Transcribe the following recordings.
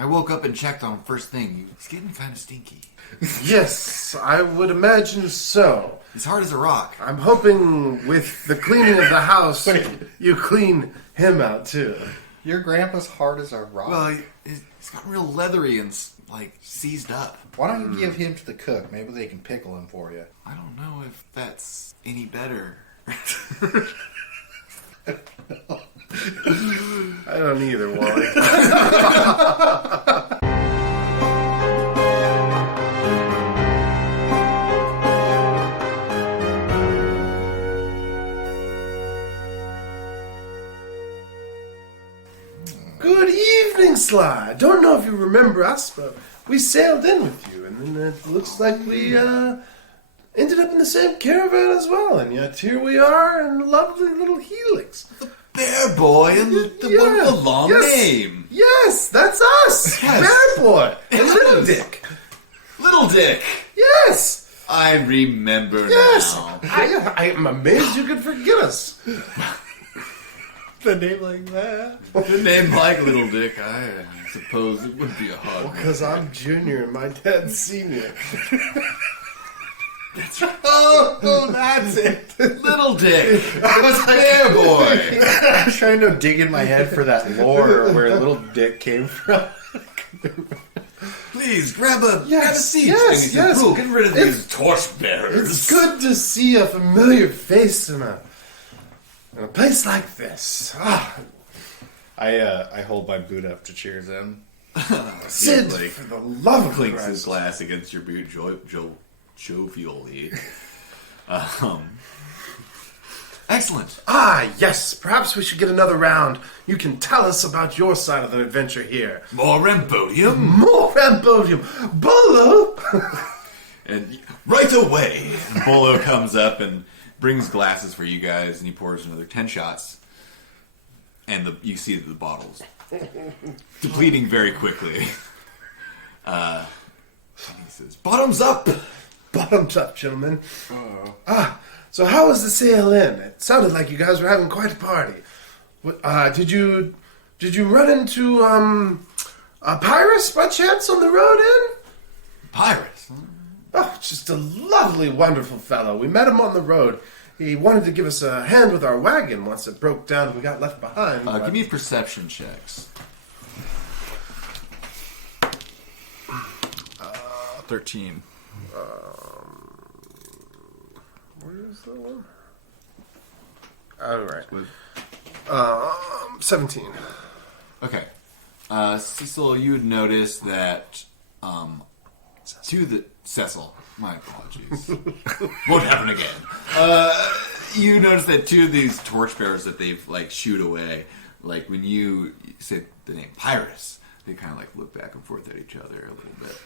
I woke up and checked on him first thing. He's getting kind of stinky. Yes, I would imagine so. He's hard as a rock. I'm hoping with the cleaning of the house, you clean him out too. Your grandpa's hard as a rock. Well, he's gotten real leathery and, seized up. Why don't you give him to the cook? Maybe they can pickle him for you. I don't know if that's any better. I don't either, Wally. Good evening, Sly. Don't know if you remember us, but we sailed in with you, and then it looks like we ended up in the same caravan as well, and yet here we are in lovely little Helix. The Bear Boy and the one with the long name. Yes, that's us. Yes. Bear Boy and Little Dick. Little Dick. Yes. I remember Yes. now. I'm amazed you could forget us. The name like that? The name like Little Dick, I suppose it would be a hard one. Because I'm junior and my dad's senior. Oh, that's it. Little Dick. Bear Boy. I was trying to dig in my head for that lore where Little Dick came from. Please, grab a seat. yes. Get rid of these torchbearers. It's good to see a familiar face in a place like this. I hold my boot up to cheers him. Sid, for the love of Clinks his Christ. glass against your boot jovially. Excellent. Yes. Perhaps we should get another round. You can tell us about your side of the adventure here. More Rambodium. More Rambodium. Bolo! And right away, Bolo comes up and brings glasses for you guys, and he pours another 10 shots. And you see the bottles depleting very quickly. He says, "Bottoms up." Bottoms up, gentlemen. So how was the sail in? It sounded like you guys were having quite a party. What, did you run into Pyrrhus by chance on the road in? Pirates. Oh, just a lovely, wonderful fellow. We met him on the road. He wanted to give us a hand with our wagon once it broke down and we got left behind. Give me perception checks. 13. Where is that one? All right. 17. Okay. Cecil, you would notice that Cecil, my apologies. Won't happen again. You notice that two of these torchbearers that they've shoot away, when you say the name Pyrrhus, they kind of look back and forth at each other a little bit.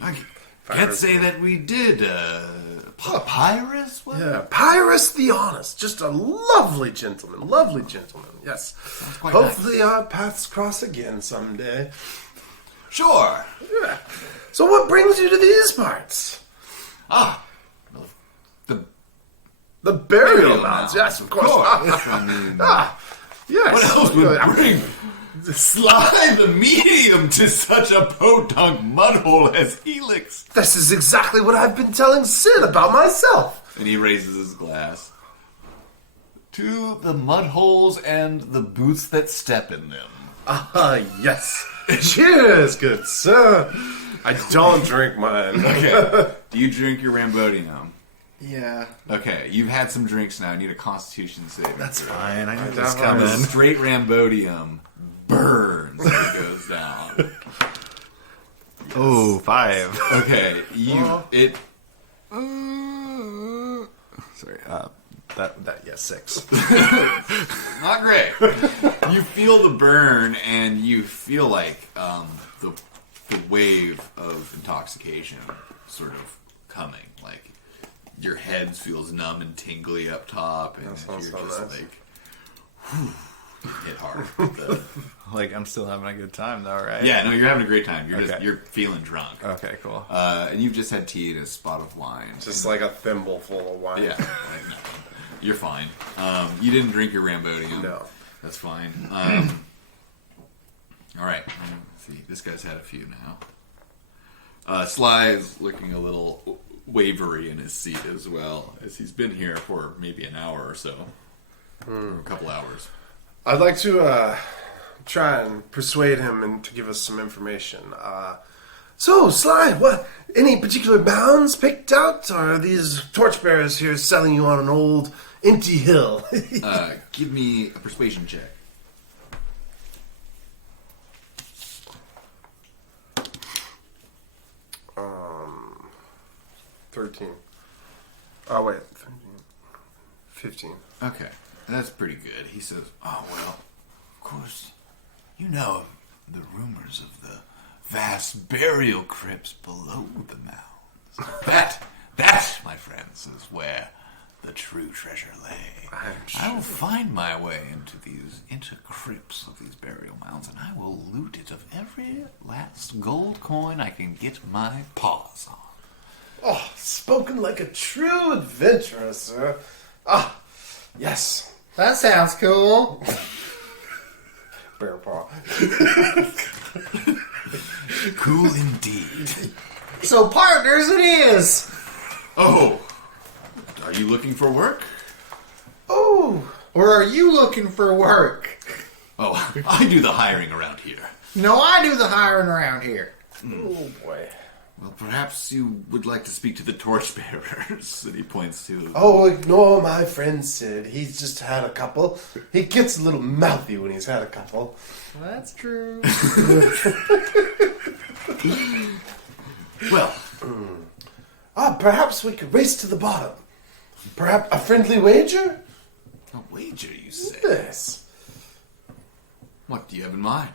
I can't say that we did. Pyrrhus? What? Yeah, Pyrrhus the Honest. Just a lovely gentleman. Lovely gentleman, yes. Quite Hopefully nice. our paths cross again someday. Sure. Yeah. So what brings you to these parts? The burial mounds. Yes, of course. Yes. What else would bring Sly the medium to such a podunk mudhole as Helix? This is exactly what I've been telling Sid about myself. And he raises his glass. To the mudholes and the boots that step in them. Yes. Cheers, good sir. I don't drink mine. Okay. Do you drink your Rambodium? Yeah. Okay, you've had some drinks now. I need a Constitution saving. That's throw. fine. I knew this don't coming. know. Straight Rambodium burns when it goes down. Oh, 5. Okay, Sorry. Yes, 6. Not great. You feel the burn, and you feel the wave of intoxication sort of coming. Your head feels numb and tingly up top, and you're just nice. hit hard. I'm still having a good time, though, right? Yeah, no, you're having a great time. Okay. You're feeling drunk. Okay, cool. And you've just had tea and a spot of wine. Just like a thimble full of wine. Yeah, no, you're fine. You didn't drink your Rambodium. No. That's fine. All right. Let's see. This guy's had a few now. Sly is looking a little wavery in his seat as well, as he's been here for maybe an hour or so. Or a couple hours. I'd like to try and persuade him to give us some information. So, Sly, what? Any particular bounds picked out? Or are these torchbearers here selling you on an old empty hill? Give me a persuasion check. 13. Oh, wait. 15. Okay, that's pretty good. He says, "Oh well, of course, you know the rumors of the vast burial crypts below the mounds. That, my friends, is where the true treasure lay. I will find my way into crypts of these burial mounds, and I will loot it of every last gold coin I can get my paws on." Oh, spoken like a true adventurer, sir. Ah, yes. That sounds cool. Bear paw. Cool indeed. So partners it is. Oh, are you looking for work? Oh. Or are you looking for work? Oh, I do the hiring around here. No, I do the hiring around here. Oh, boy. Well, perhaps you would like to speak to the torchbearers that he points to. Oh, ignore my friend Sid. He's just had a couple. He gets a little mouthy when he's had a couple. That's true. Well, perhaps we could race to the bottom. Perhaps a friendly wager? a wager, you say? Yes. What do you have in mind?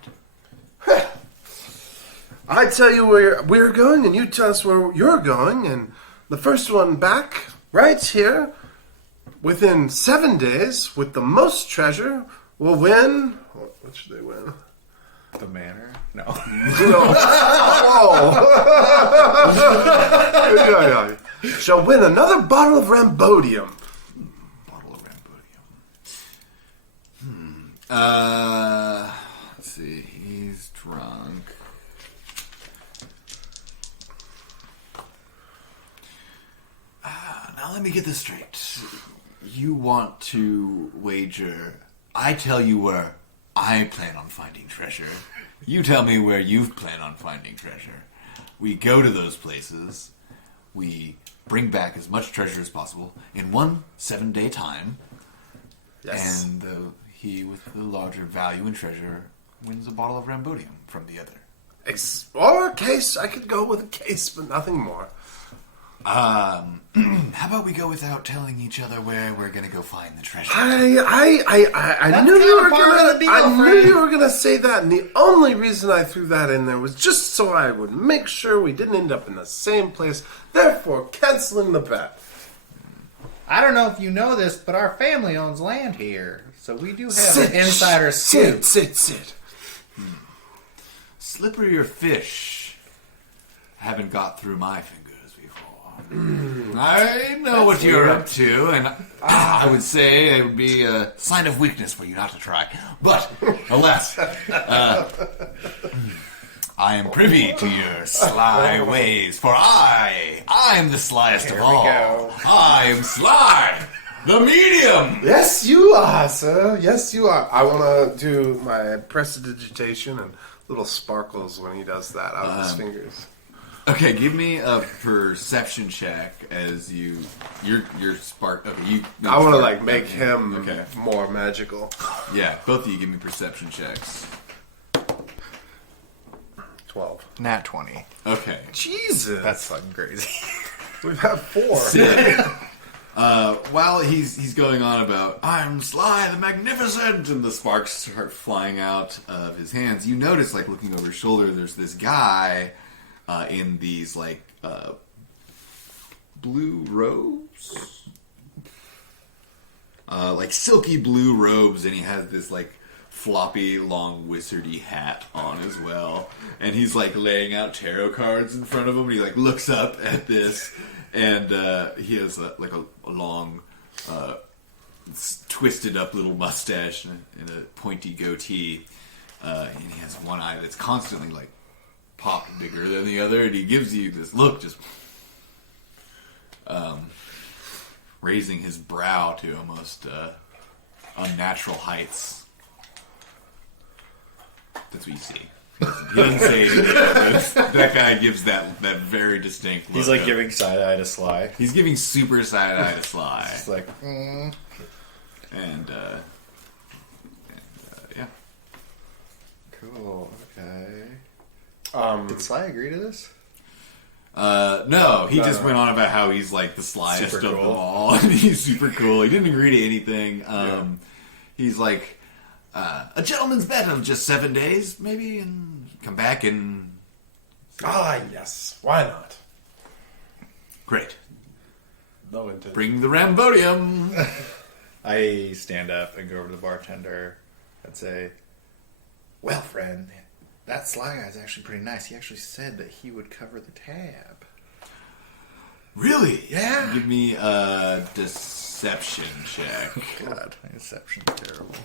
I tell you where we're going, and you tell us where you're going, and the first one back, right here, within 7 days, with the most treasure, will win. What should they win? The manor? No. Shall win another bottle of Rambodium. Bottle of Rambodium. Let's see. He's drunk. Now let me get this straight. You want to wager. I tell you where I plan on finding treasure. You tell me where you plan on finding treasure. We go to those places. We bring back as much treasure as possible in 1 7-day time. Yes. And he with the larger value and treasure wins a bottle of Rambodium from the other. Or a case. I could go with a case, but nothing more. How about we go without telling each other where we're gonna go find the treasure? I That's knew you kinda were part of gonna. the deal, I knew Frank. you were gonna say that, and the only reason I threw that in there was just so I would make sure we didn't end up in the same place. Therefore, canceling the bet. I don't know if you know this, but our family owns land here. So we do have an insider scoop. Sit. Slipperier fish haven't got through my fingers before. I know what you're up to, and I would say it would be a sign of weakness for you not to try. But, alas, I am privy to your sly ways, for I'm the slyest of all. go. I am Sly, the medium. Yes, you are, sir. Yes, you are. I want to do my prestidigitation and little sparkles when he does that out of his fingers. Okay, give me a perception check as you're spark. Okay, you. I want to spark- make him Okay. more magical. Yeah, both of you give me perception checks. 12. Nat 20. Okay. Jesus, That's fucking crazy. we've had 4. While he's going on about I'm Sly the Magnificent, and the sparks start flying out of his hands, you notice, like looking over his shoulder, there's this guy in these like blue robes, like silky blue robes, and he has this like floppy, long, wizardy hat on as well. And he's like laying out tarot cards in front of him. And he like looks up at this, and he has like a long, twisted up little mustache and a pointy goatee. and he has one eye that's constantly like popped bigger than the other, and he gives you this look, just raising his brow to almost unnatural heights. That's what you see. He doesn't say anything, but that guy gives that very distinct look. He's like giving side eye to Sly. He's giving super side eye to Sly. It's like, And yeah. cool, okay. Did Sly agree to this? No, he just went on about how he's like the slyest Super of them cool. all. And he's super cool. He didn't agree to anything. He's like, a gentleman's bet of just 7 days, maybe, and come back and... Yes. Why not? Great. No intent. Bring the Rambodium. I stand up and go over to the bartender and say, well, friend, that Sly guy's actually pretty nice. He actually said that he would cover the tab. Really? Yeah. Give me a deception check. God, my deception's terrible.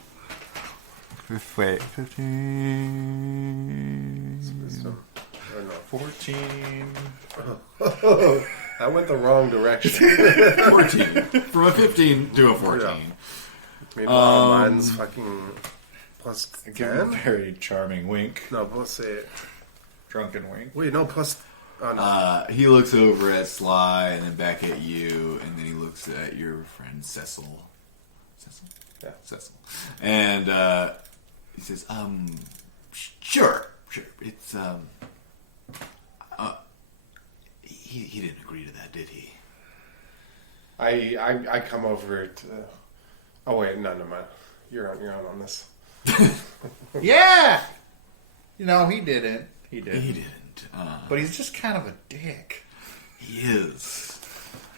Wait, 15. Or no. 14. That went the wrong direction. 14. From a 15 to a 14. Yeah. Meanwhile, mine's fucking plus I give him a 10? very charming wink. No, plus 8. Drunken wink. Wait, no, plus... Oh, no. He looks over at Sly and then back at you, and then he looks at your friend Cecil. Cecil? Yeah. Cecil. And he says, sure. It's, he didn't agree to that, did he? I come over to... Oh, wait, no, mind. You're on this. Yeah! You know, he didn't. He did. He didn't. But he's just kind of a dick. He is.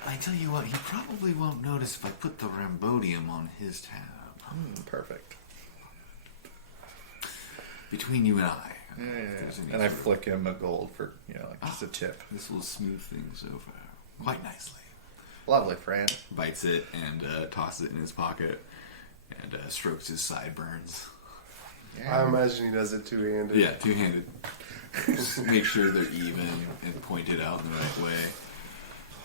I tell you what, he probably won't notice if I put the Rambodium on his tab. Perfect. Between you and I. Yeah. If there's any And I sort of- flick him a gold for, like just a tip. This will smooth things over quite nicely. Lovely, friend. Bites it and tosses it in his pocket and strokes his sideburns. I imagine he does it two-handed. Yeah, two-handed. Just make sure they're even and pointed out in the right way.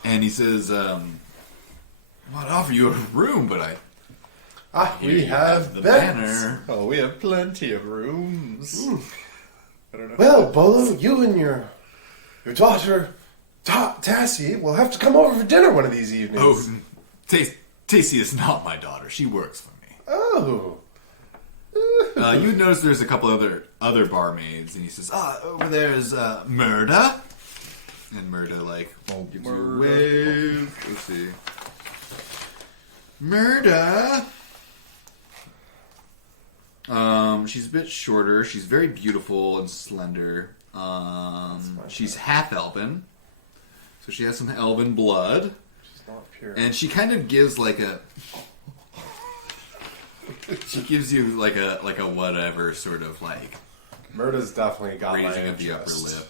And he says, well, I'd offer you a room, but I... We Here you have the beds. banner. Oh, we have plenty of rooms. I don't know. Well, Bolo, you and your daughter, Tassie, will have to come over for dinner one of these evenings. Oh, Tacy is not my daughter. She works for me. Oh. You notice there's a couple other barmaids, and he says, over there's Murda. And Murda, gives you a wave. Let's see. Murda. She's a bit shorter. She's very beautiful and slender. She's half elven. So she has some elven blood. She's not pure. And she kind of gives she gives you like a whatever sort of Murda's definitely got my raising of the upper interest. lip.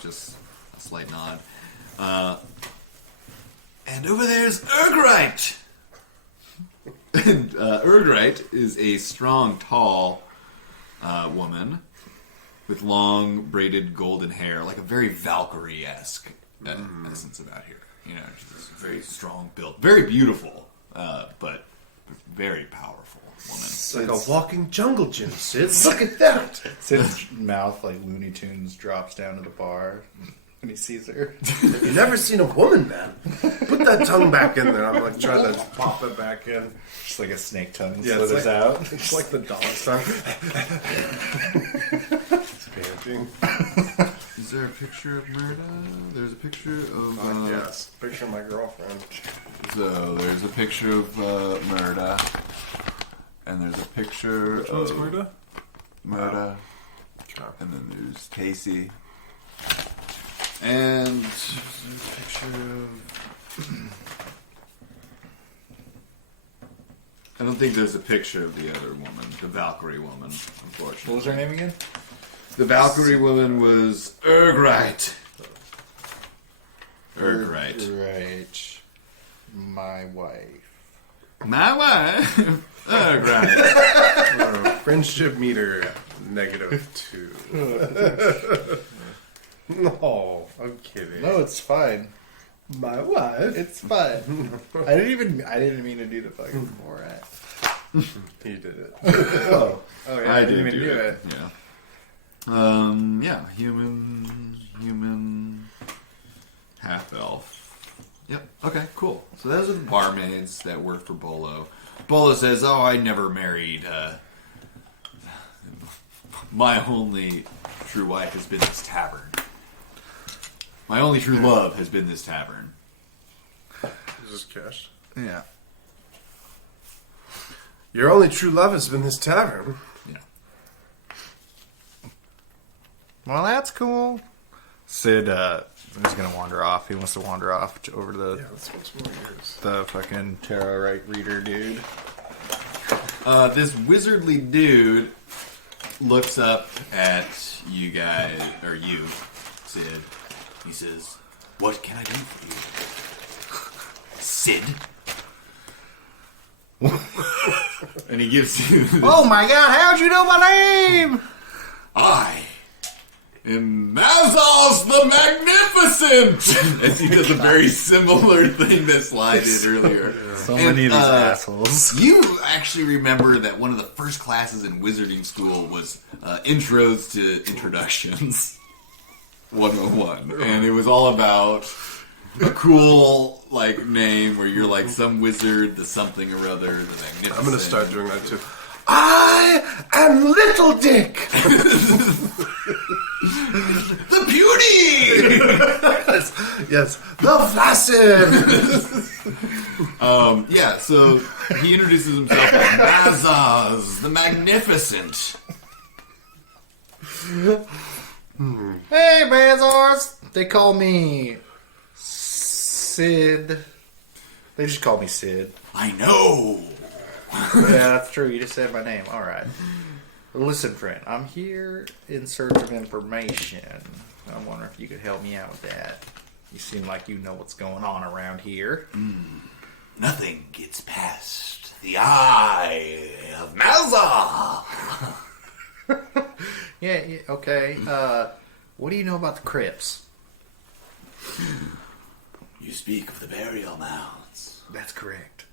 Just a slight nod. And over there's Urgrite! And Urgrite is a strong, tall woman with long, braided golden hair, like a very Valkyrie-esque essence about here. You know, she's very strong built, very beautiful, but very powerful woman. It's like a walking jungle gym, Sid. Look at that! Sid's mouth, like Looney Tunes, drops down to the bar when he sees her. Have you never seen a woman, man? Put that tongue back in there. I'm trying to pop it back in. Just like a snake tongue Yeah, slithers it's like, out. It's like the dog's tongue. It's panting. Is there a picture of Murda? There's a picture of... Yes. Picture of my girlfriend. So, there's a picture of Murda. And there's a picture Which one's of Murda? Murda. And then there's Casey. And there's a picture of... I don't think there's a picture of the other woman, the Valkyrie woman, unfortunately. What was her name again? The Valkyrie woman was Urgrite. Urgrite. Right. My wife. My wife. Urgrite. Friendship meter -2. No, I'm kidding. No, it's fine. My wife. It's fine. I didn't mean to do the fucking Borat. He did it. Oh yeah, I didn't even do do it. Yeah. Yeah, human, half elf. Yep. Okay, cool. So those are the barmaids that work for Bolo. Bolo says, "Oh, I never married. My only true wife has been this tavern. My only true love has been this tavern." Is this cash? Yeah. Your only true love has been this tavern. Yeah. Well, that's cool. Sid is gonna wander off. He wants to wander off over to Yeah, let's watch more years. the fucking tarot reader dude. This wizardly dude looks up at you guys, or you, Sid. He says, "What can I do for you, Sid?" And he gives you this, Oh my god, how'd you know my name? "I am Mazos the Magnificent!" As he does a very similar thing that Sly did earlier. So And, many of these assholes. You actually remember that one of the first classes in wizarding school was Intros to Introductions 101. And it was all about a cool, like, name where you're like some wizard, the something or other, the magnificent. I'm gonna start doing that too. I am Little Dick. The Beauty! Yes, the Flaccid. Yeah, so he introduces himself as Mazaz, the Magnificent. Hey, Bazars! They call me Sid. They just call me Sid. I know. Yeah, that's true. You just said my name. All right. Listen, friend. I'm here in search of information. I wonder if you could help me out with that. You seem like you know what's going on around here. Nothing gets past the eye of Mazza. Yeah, okay. What do you know about the crypts? You speak of the burial mounds. That's correct.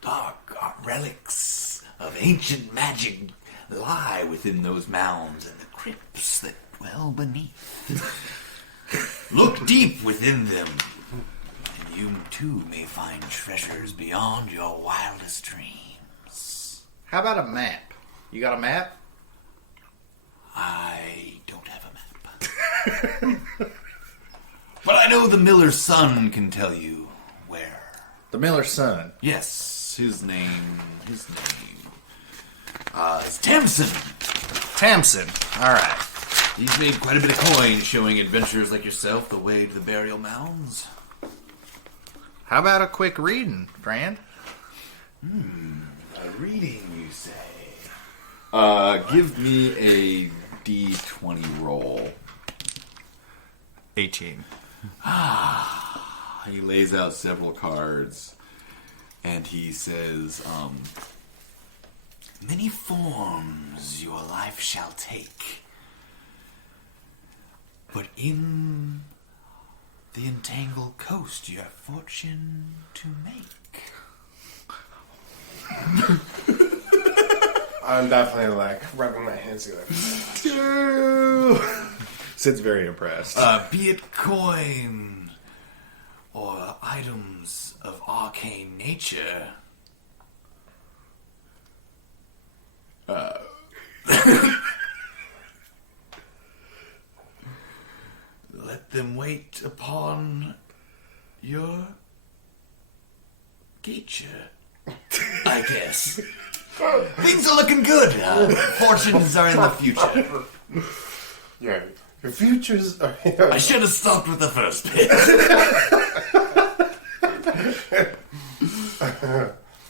Dark relics of ancient magic lie within those mounds and the crypts that dwell beneath. Look deep within them, and you too may find treasures beyond your wildest dreams. How about a map? You got a map? I don't have a map. But I know the miller's son can tell you where. The Miller's son. Yes, his name is Tamsin. Tamsin. All right. He's made quite a bit of coin showing adventurers like yourself the way to the burial mounds. How about a quick reading, friend? A reading, you say? Give me a D20 roll. 18. He lays out several cards, and he says, "Many forms your life shall take, but in the entangled coast you have fortune to make." I'm definitely like rubbing my hands together. Sid's very impressed. Be it coin or items of arcane nature. Let them wait upon your gature, I guess. Things are looking good. Fortunes are in the future. Yeah, your futures are. I should have stopped with the first bit.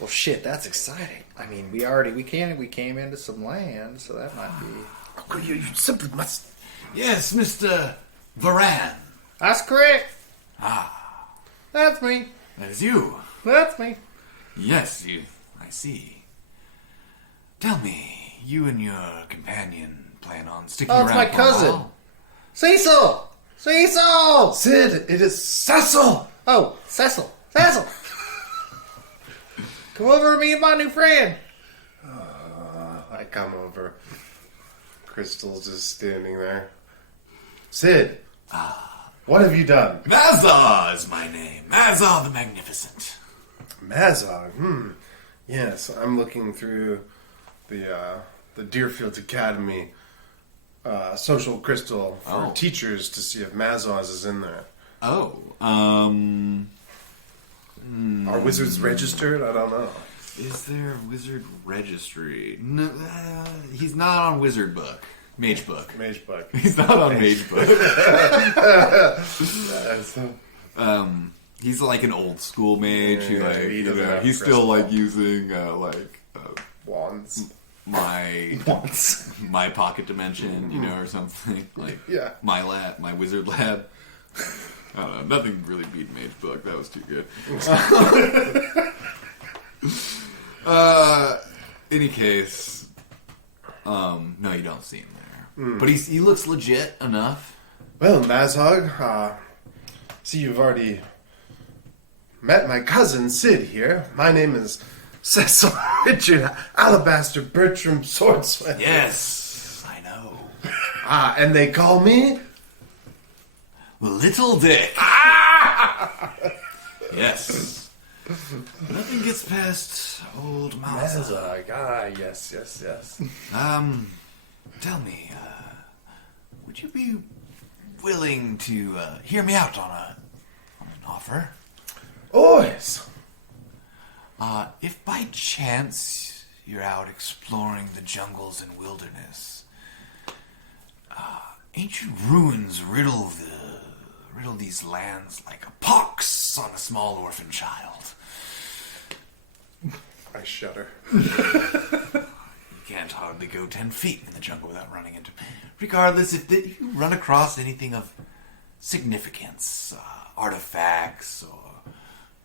Well, shit, that's exciting. I mean, we came into some land, so that might be. You simply must. Yes, Mr. Varan. That's correct. Ah, That's me. that is you. That's me. Yes, you. I see. Tell me, you and your companion plan on sticking Oh, around it's my for a cousin. while? Cecil! Cecil! Sid, it is Cecil! Oh, Cecil. Cecil! Come over and meet my new friend. I come over. Crystal's just standing there. Sid, what have you done? Mazar is my name. Mazar the Magnificent. Mazog, Yes, I'm looking through the Deerfield Academy social crystal for teachers to see if Mazog is in there. Oh, Are wizards registered? I don't know. is there a wizard registry? No, he's not on Wizard Book. Mage Book. Mage book. He's not on Mage Book. He's like an old school mage. He doesn't have He's crystal. still like using Wands. my pocket dimension, or something like Yeah. my wizard lab. I don't know. Nothing really beat Mage Book. That was too good. Any case, no, you don't see him there. But he looks legit enough. Well, Mazog, see you've already met my cousin Sid here. My name is Cecil Richard Alabaster Bertram Swordsmith. Yes, I know. And they call me Little Dick. Yes. Nothing gets past old Mazar. Mazog. Yes. Tell me, would you be willing to hear me out on an offer? Always. If by chance you're out exploring the jungles and wilderness, ancient ruins riddle these lands like a pox on a small orphan child. I shudder. You can't hardly go 10 feet in the jungle without running into... Regardless, if you run across anything of significance, artifacts, or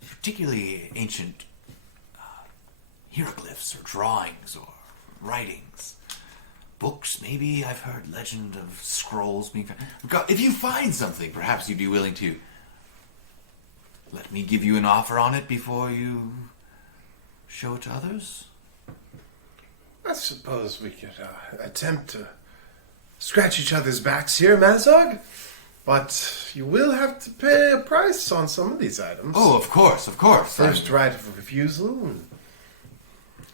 particularly ancient hieroglyphs, or drawings, or writings, books, maybe, I've heard legend of scrolls being found. If you find something, perhaps you'd be willing to let me give you an offer on it before you show it to others? I suppose we could attempt to scratch each other's backs here, Mazog. But you will have to pay a price on some of these items. Oh, of course. First right of refusal.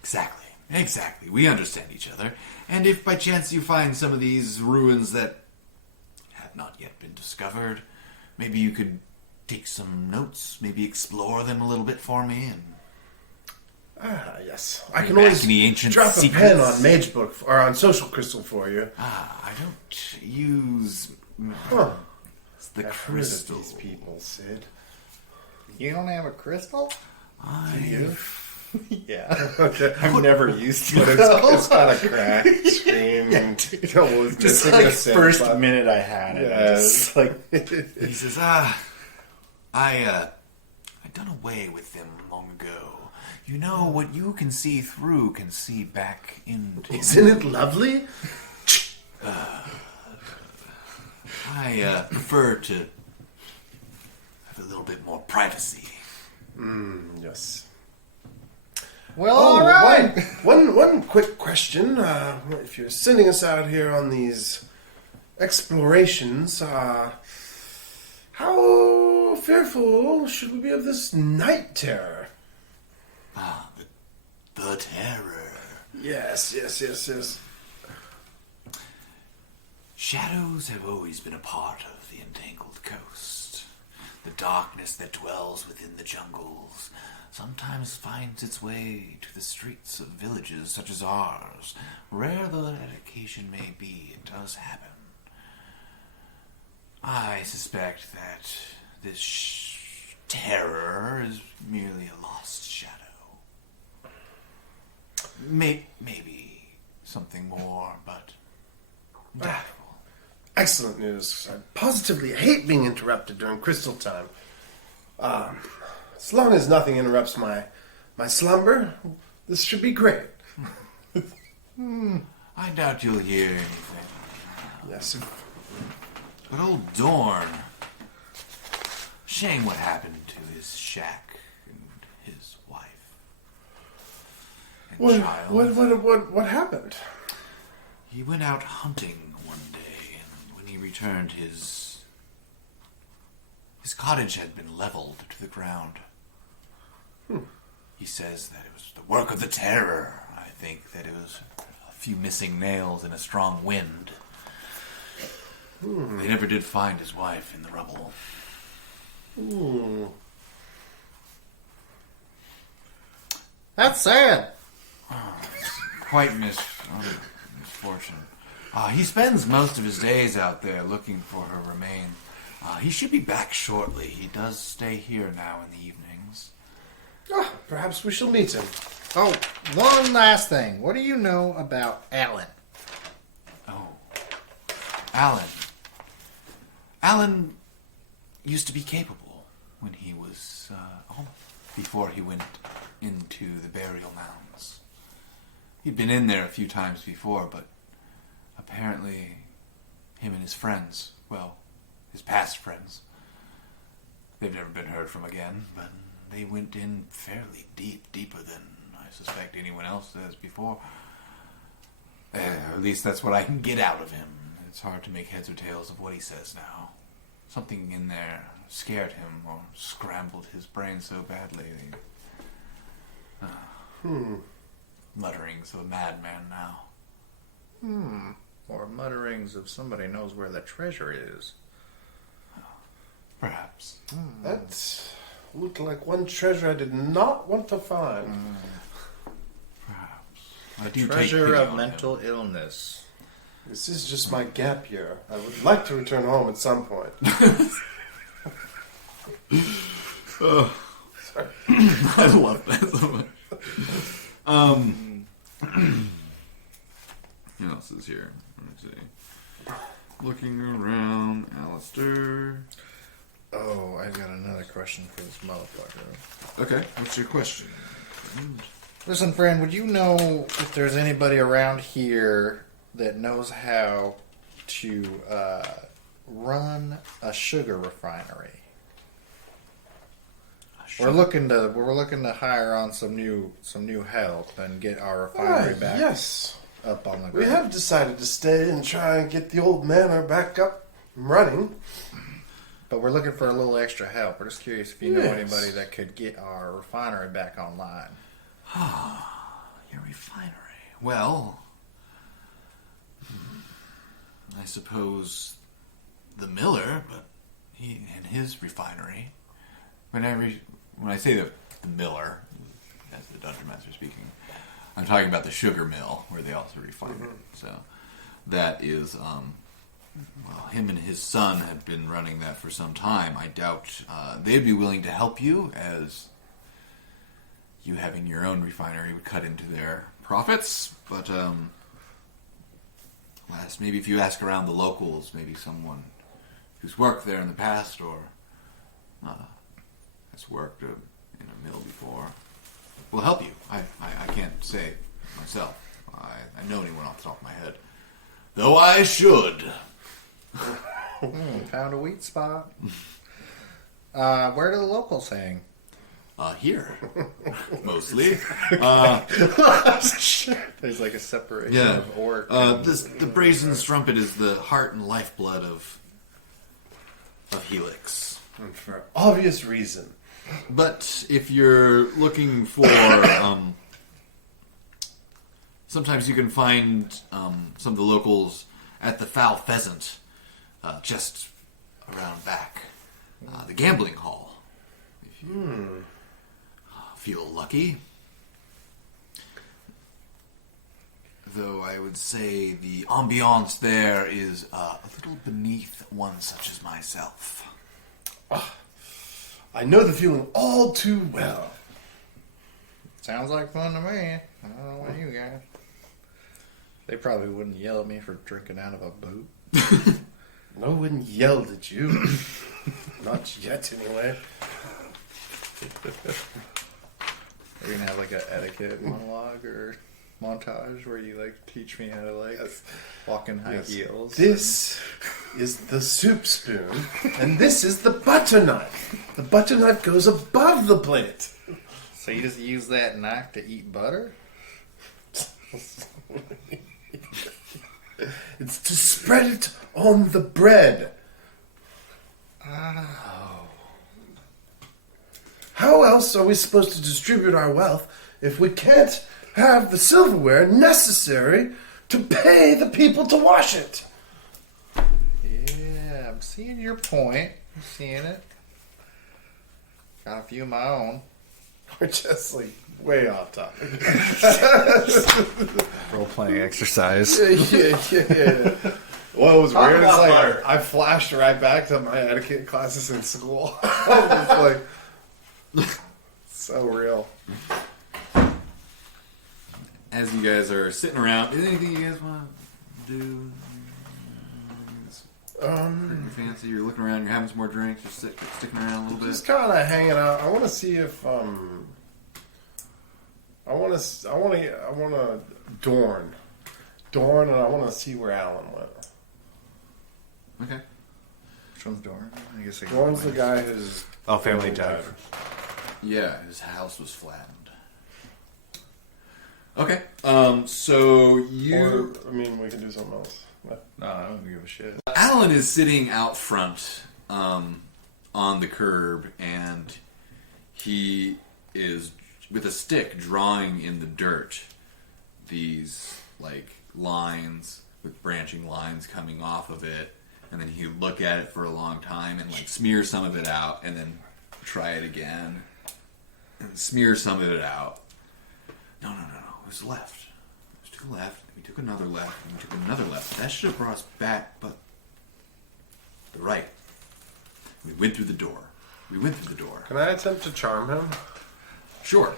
Exactly. We understand each other. And if by chance you find some of these ruins that have not yet been discovered, maybe you could take some notes, maybe explore them a little bit for me. And Yes. I can back always in the ancient drop a secrets. pen on Mage Book or on Social Crystal for you. I don't use Huh. the I've crystal. heard of these people, Sid. You don't have a crystal? You? Yeah. Okay. I've never used it. It's got a crack screen. Just like first minute I had it, I just like He says, I done away with them long ago. You know, what you can see through can see back into... Isn't it lovely? I prefer to have a little bit more privacy. Yes. Well, all right. One quick question. If you're sending us out here on these explorations, how fearful should we be of this night terror? The terror. Yes. Shadows have always been a part of the entangled coast. The darkness that dwells within the jungles sometimes finds its way to the streets of villages such as ours. Rare though that occasion may be, it does happen. I suspect that this terror is merely a lost shadow. Maybe something more, but doubtful. Excellent news. I positively hate being interrupted during crystal time. As long as nothing interrupts my slumber, this should be great. I doubt you'll hear anything. Yes. But old Dorn, shame what happened to his shack and his wife and child. What happened? He went out hunting one day, and when he returned, his cottage had been leveled to the ground. He says that it was the work of the terror. I think that it was a few missing nails and a strong wind. They never did find his wife in the rubble. That's sad. Quite misfortune. He spends most of his days out there looking for her remain. He should be back shortly. He does stay here now in the evenings. Perhaps we shall meet him. Oh, one last thing. What do you know about Alan? Oh. Alan. Alan used to be capable when he was, before he went into the burial mounds. He'd been in there a few times before, but apparently him and his friends, well, his past friends, they've never been heard from again, but they went in fairly deep, deeper than I suspect anyone else has before. At least that's what I can get out of him. It's hard to make heads or tails of what he says now. Something in there scared him or scrambled his brain so badly. Mutterings of a madman now. Or mutterings of somebody knows where the treasure is. Perhaps. That looked like one treasure I did not want to find. Perhaps. I do Treasure take pity of on mental him. illness. This is just my gap year. I would like to return home at some point. Sorry. I love that so much. What else is here? Let me see. Looking around, Alistair. Oh, I got another question for this motherfucker. Okay, what's your question? Listen, friend, would you know if there's anybody around here that knows how to run a sugar refinery? We're looking to hire on some new help and get our refinery back Yes. up on the ground. We have decided to stay and try and get the old manor back up and running. But we're looking for a little extra help. We're just curious if you know Yes. anybody that could get our refinery back online. Your refinery. Well, I suppose the miller, but he and his refinery. When I say the miller, as the dungeon master speaking, I'm talking about the sugar mill where they also refine it. So that is, well, him and his son have been running that for some time. I doubt they'd be willing to help you, as you having your own refinery would cut into their profits. But maybe if you ask around the locals, maybe someone who's worked there in the past or has worked in a mill before will help you. I can't say myself. I know anyone off the top of my head, though I should. Found a wheat spot. Where do the locals hang? Here, mostly. There's like a separation Yeah. of orc. The brazen strumpet is the heart and lifeblood of Helix. And for obvious reason. But if you're looking for, sometimes you can find some of the locals at the Foul Pheasant, just around back, the gambling hall. If you feel lucky. Though I would say the ambiance there is a little beneath one such as myself. I know the feeling all too well. Sounds like fun to me. I don't know about you guys. They probably wouldn't yell at me for drinking out of a boot. No one yelled at you. Not yet, anyway. Are you gonna have like an etiquette monologue or? montage where you like teach me how to like walk in high heels. This is the soup spoon, and this is the butter knife. The butter knife goes above the plate. So you just use that knife to eat butter? It's to spread it on the bread. Oh. How else are we supposed to distribute our wealth if we can't have the silverware necessary to pay the people to wash it? Yeah, I'm seeing your point. I'm seeing it. Got a few of my own. We're just like way off topic. Role playing exercise. yeah. What was Talk weird is about like butter. I flashed right back to my etiquette classes in school. I was like, so real. As you guys are sitting around, is there anything you guys want to do? Pretty fancy. You're looking around. You're having some more drinks. You're sticking around a little bit. Just kind of hanging out. I want to see if I want to Dorn, and I want to see where Alan went. Okay. Which one's Dorn? I guess Dorn's the guy who's Family died. Yeah, his house was flattened. Okay. So you. Or, I mean, we can do something else. No, I don't give a shit. Alan is sitting out front on the curb, and he is with a stick drawing in the dirt these like lines with branching lines coming off of it, and then he'd look at it for a long time and like smear some of it out, and then try it again and smear some of it out. No, it was left. It was to the left. We took another left, and we took another left. That should have brought us back, but the right. We went through the door. Can I attempt to charm him? Sure.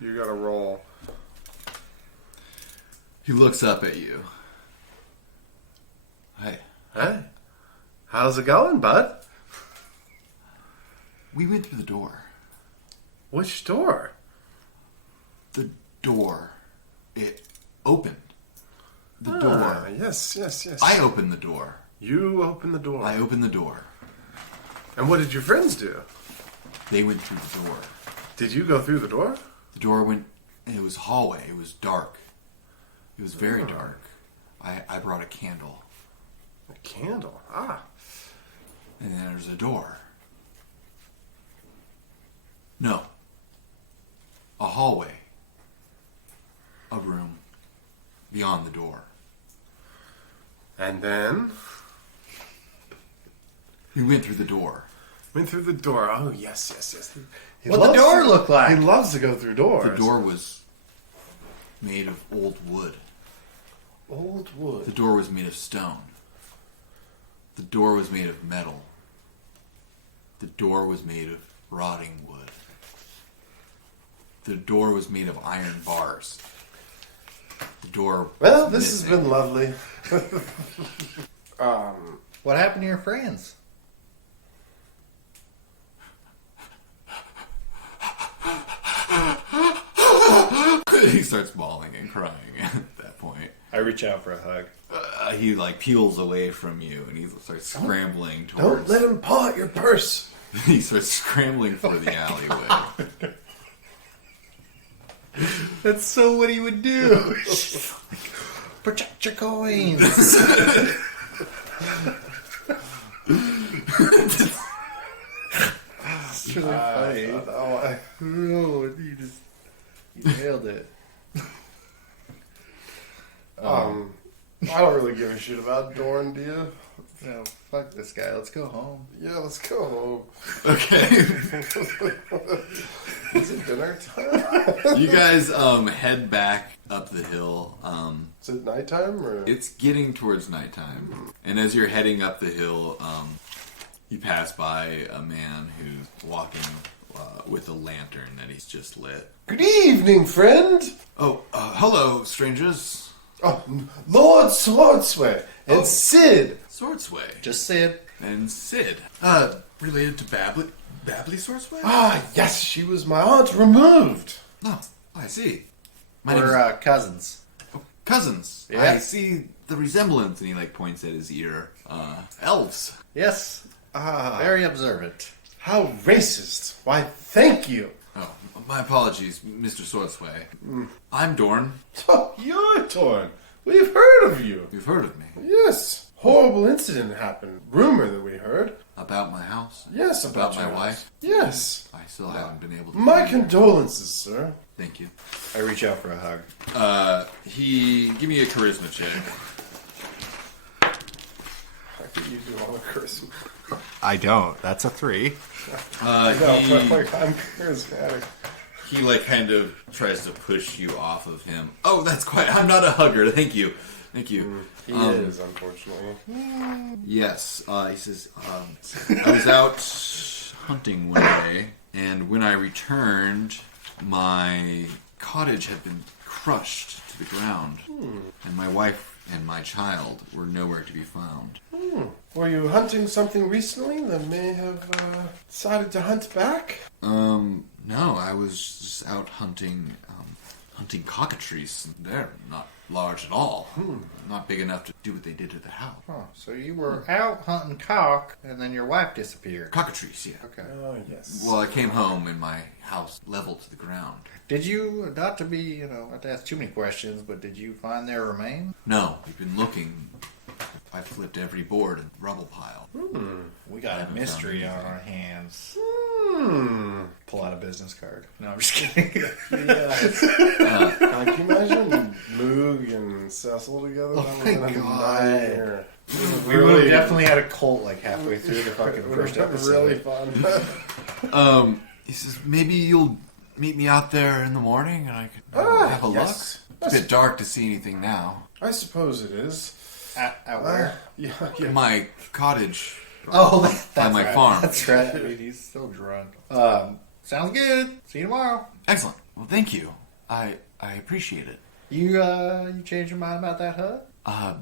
You got to roll. He looks up at you. Hey, Hey, how's it going, bud? we went through the door. Which door? The door. It opened. The door. Yes. I opened the door. You opened the door. I opened the door. And what did your friends do? They went through the door. Did you go through the door? The door went. It was hallway. It was dark. It was very dark. I brought a candle. A candle. And then there's a door. No. A hallway. A room. Beyond the door. And then We went through the door. went through the door. Oh, yes. He What'd the loves door to- look like? He loves to go through doors. The door was made of old wood. Old The wood. door was made of stone. The door was made of metal. The door was made of rotting wood. The door was made of iron bars. The door. Well, was this has missing. been lovely. What happened to your friends? He starts bawling and crying at that point. I reach out for a hug. He like peels away from you and he starts scrambling Don't towards. let him paw at your purse. He starts scrambling for the alleyway. That's so what he would do. Protect your coins. It's really funny. No, you nailed it. I don't really give a shit about Dorn, do you? No, fuck this guy. Let's go home. Yeah, let's go. Okay. Is it dinner time? You guys head back up the hill. Is it nighttime or? It's getting towards nighttime. And as you're heading up the hill, you pass by a man who's walking with a lantern that he's just lit. Good evening, friend. Oh, hello, strangers. Oh, Lord Swordsway and Oh. Sid. Swordsway. Just Sid. And Sid. Related to Babbly Swordsway? Ah, yes, she was my aunt removed. Oh, I see. My name We're cousins. Cousins. Yeah. I see the resemblance, and he like points at his ear. Elves. Yes. Very observant. How racist. Why, thank you. Oh, my apologies, Mr. Swordsway. I'm Dorn. Oh, you're Torn. We've heard of you. You've heard of me. Yes. Horrible incident happened. Rumor that we heard. About my house? Yes, About your my house. wife? Yes. I still haven't been able to. My find her. condolences, sir. Thank you. I reach out for a hug. Give me a charisma check. How could you do all the charisma? I don't. That's a 3. No, but like, I'm charismatic. He like kind of tries to push you off of him. Oh, that's quite. I'm not a hugger. Thank you. Thank you. He is, unfortunately. Yes. He says, I was out hunting one day, and when I returned, my cottage had been crushed to the ground, and my wife and my child were nowhere to be found. Were you hunting something recently that may have decided to hunt back? No, I was just out hunting cockatrices. They're not large at all. Not big enough to do what they did to the house. Huh. So you were out hunting cock, and then your wife disappeared. Cockatrice, yeah. Okay. Oh, yes. Well, I came home and my house leveled to the ground. Did you, not to be, not to ask too many questions, but did you find their remains? No, we've been looking. I flipped every board in the rubble pile. We got a haven't mystery found on anything. our hands. Pull out a business card. No, I'm just kidding. Can you imagine Moog and Cecil together? Oh my God. We Really- would have definitely had a cult like halfway through the fucking It would first have been episode. really fun. He says, maybe you'll meet me out there in the morning and I could have a yes. look. It's a bit dark to see anything now. I suppose it is. Out where? Yeah. My cottage Oh, by that's my right. farm. That's right. I mean, he's still drunk. Sounds good. See you tomorrow. Excellent. Well, thank you. I appreciate it. You changed your mind about that hut?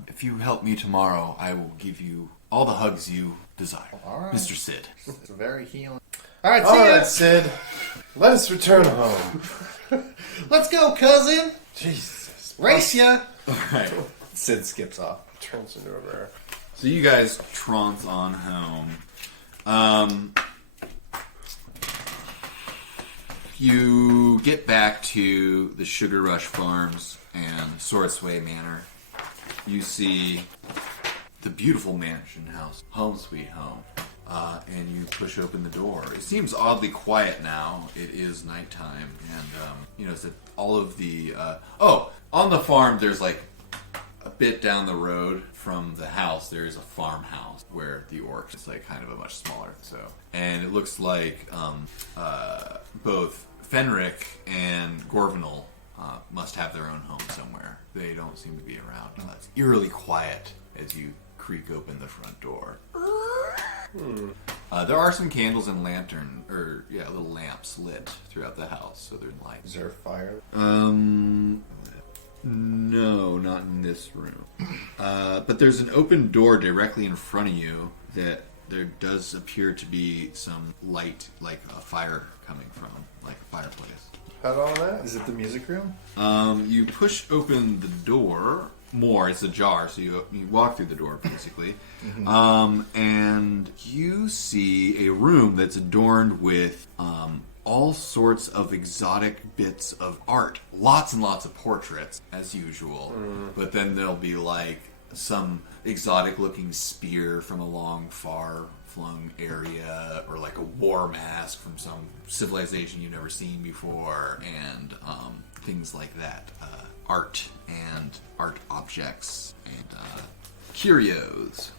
If you help me tomorrow, I will give you all the hugs you desire. All right. Mr. Sid. It's very healing. All right, see All ya. right, Sid. Let us return home. Let's go, cousin. Jesus. Race ya. Alright. Sid skips off. Turns into a bear. So you guys trance on home. You get back to the Sugar Rush Farms and Swordsway Manor. You see the beautiful mansion house, home sweet home, and you push open the door. It seems oddly quiet now. It is nighttime, and you notice that all of the on the farm there's like a bit down the road from the house, there is a farmhouse where the orcs is like kind of a much smaller. So, and it looks like both Fenric and Gorvenal must have their own home somewhere. They don't seem to be around. It's eerily quiet as you creak open the front door. There are some candles and little lamps lit throughout the house, so there's light. Is there a fire? No, not in this room. But there's an open door directly in front of you that there does appear to be some light, like a fire coming from, like a fireplace. Had all that? Is it the music room? You push open the door more. It's ajar, so you walk through the door, basically. And you see a room that's adorned with all sorts of exotic bits of art. Lots and lots of portraits, as usual. But then there'll be like some exotic looking spear from a long, far flung area, or like a war mask from some civilization you've never seen before, and things like that. Art and art objects and curios.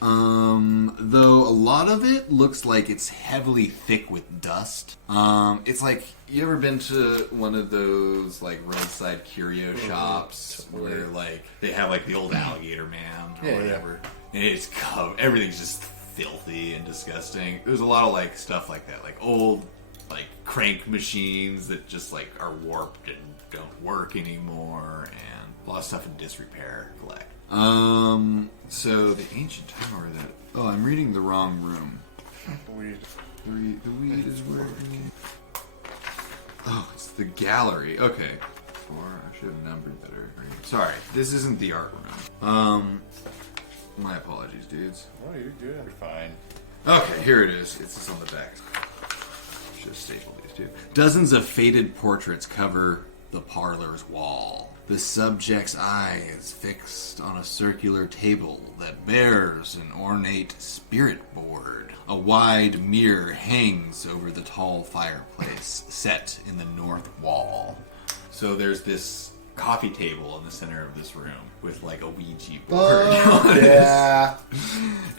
Though a lot of it looks like it's heavily thick with dust. It's like, you ever been to one of those like roadside curio shops where like they have like the old alligator man or whatever, and it's everything's just filthy and disgusting. There's a lot of like stuff like that, like old like crank machines that just like are warped and don't work anymore, and a lot of stuff in disrepair. Collect. So the ancient tower that... Oh, I'm reading the wrong room. Weed. The weed is where... Oh, it's the gallery. Okay. 4. I should have numbered better. Sorry, this isn't the art room. My apologies, dudes. Oh, you're good. You're fine. Okay, here it is. It's just on the back. Should have stapled these too. Dozens of faded portraits cover the parlor's wall. The subject's eye is fixed on a circular table that bears an ornate spirit board. A wide mirror hangs over the tall fireplace set in the north wall. So there's this coffee table in the center of this room with like a Ouija board. Yeah.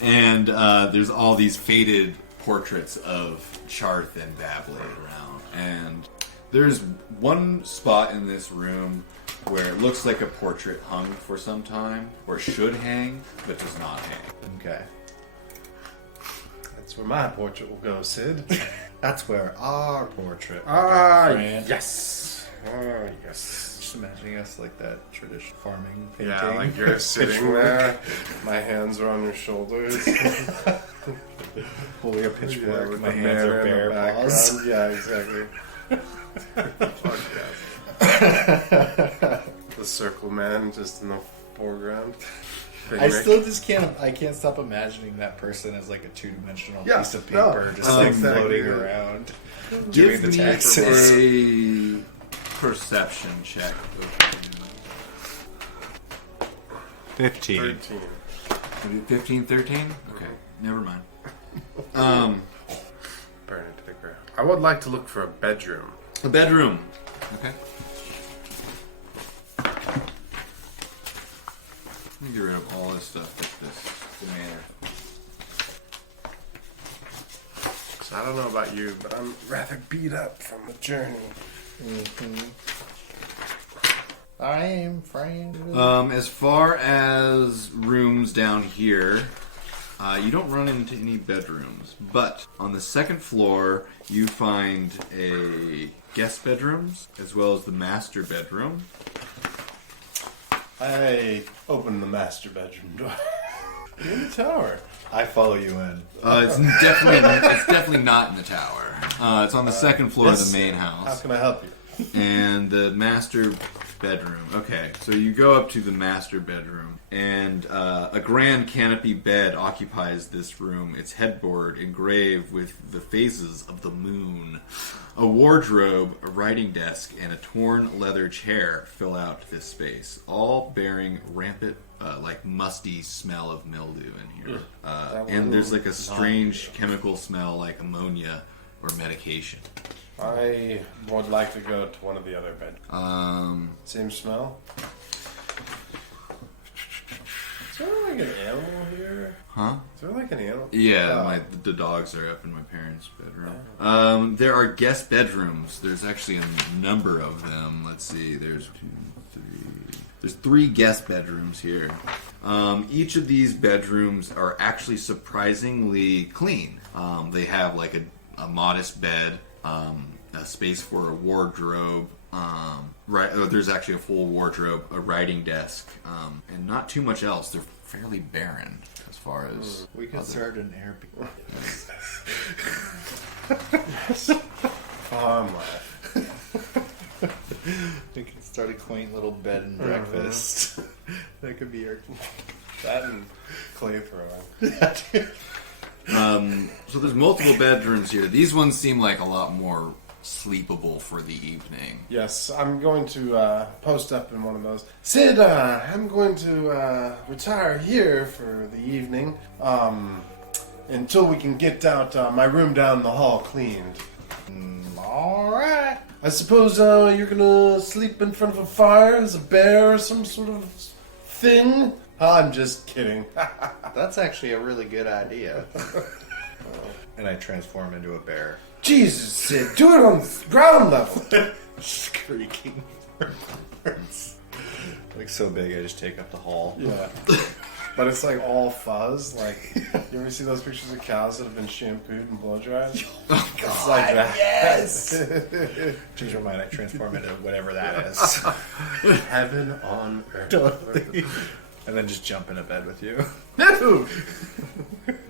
And there's all these faded portraits of Charth and Bablade around. And there's one spot in this room where it looks like a portrait hung for some time, or should hang, but does not hang. Okay. That's where my portrait will go, Sid. That's where our portrait. Yes. Yes. Just imagining us like that traditional farming painting. Yeah, like you're sitting there, my hands are on your shoulders. Holding a pitchfork, with my the hands man are in the bare background. paws. Yeah, exactly. Fuck the circle man just in the foreground. I still just can't stop imagining that person as like a two-dimensional Yeah, piece of no, paper just that's like exactly floating it. around. Give Doing the me taxes. a perception check. 15. 13. 15, 13? Okay, never mind. Burn it to the ground. I would like to look for a bedroom. A bedroom. Okay. Let me get rid of all this stuff that this demands. So I don't know about you, but I'm rather beat up from the journey. I am friend. As far as rooms down here, you don't run into any bedrooms, but on the second floor you find a guest bedrooms as well as the master bedroom. I opened the master bedroom door. In the tower. I follow you in. It's definitely not in the tower. It's on the second floor of the main How house. can I help you? And the master bedroom. Okay, so you go up to the master bedroom, and a grand canopy bed occupies this room. Its headboard engraved with the phases of the moon. A wardrobe, a writing desk, and a torn leather chair fill out this space, all bearing rampant, like musty smell of mildew in here. And there's like a strange chemical smell like ammonia or medication. I would like to go to one of the other bedrooms. Same smell? Is there like an animal here? Huh? Is there like an animal? Yeah, the dogs are up in my parents' bedroom. There are guest bedrooms. There's actually a number of them. Let's see. There's 2, 3. There's 3 guest bedrooms here. Each of these bedrooms are actually surprisingly clean. They have like a modest bed, a space for a wardrobe. There's actually a full wardrobe, a writing desk, and not too much else. They're fairly barren as far as We could start an Airbnb. Farm life. We could start a quaint little bed and breakfast. That could be our. That and clay throwing. So there's multiple bedrooms here. These ones seem like a lot more sleepable for the evening. Yes, I'm going to post up in one of those. Sid, I'm going to retire here for the evening until we can get out my room down the hall cleaned. Alright. I suppose you're going to sleep in front of a fire as a bear or some sort of thing? I'm just kidding. That's actually a really good idea. And I transform into a bear. Jesus, Sid, do it on ground level. Squeaking. Like so big, I just take up the hall. Yeah. But it's like all fuzz. Like, you ever see those pictures of cows that have been shampooed and blow dried? It's like that. Yes! Change my mind, I transform into whatever that is. Heaven on earth. Totally. And then just jump into bed with you. No!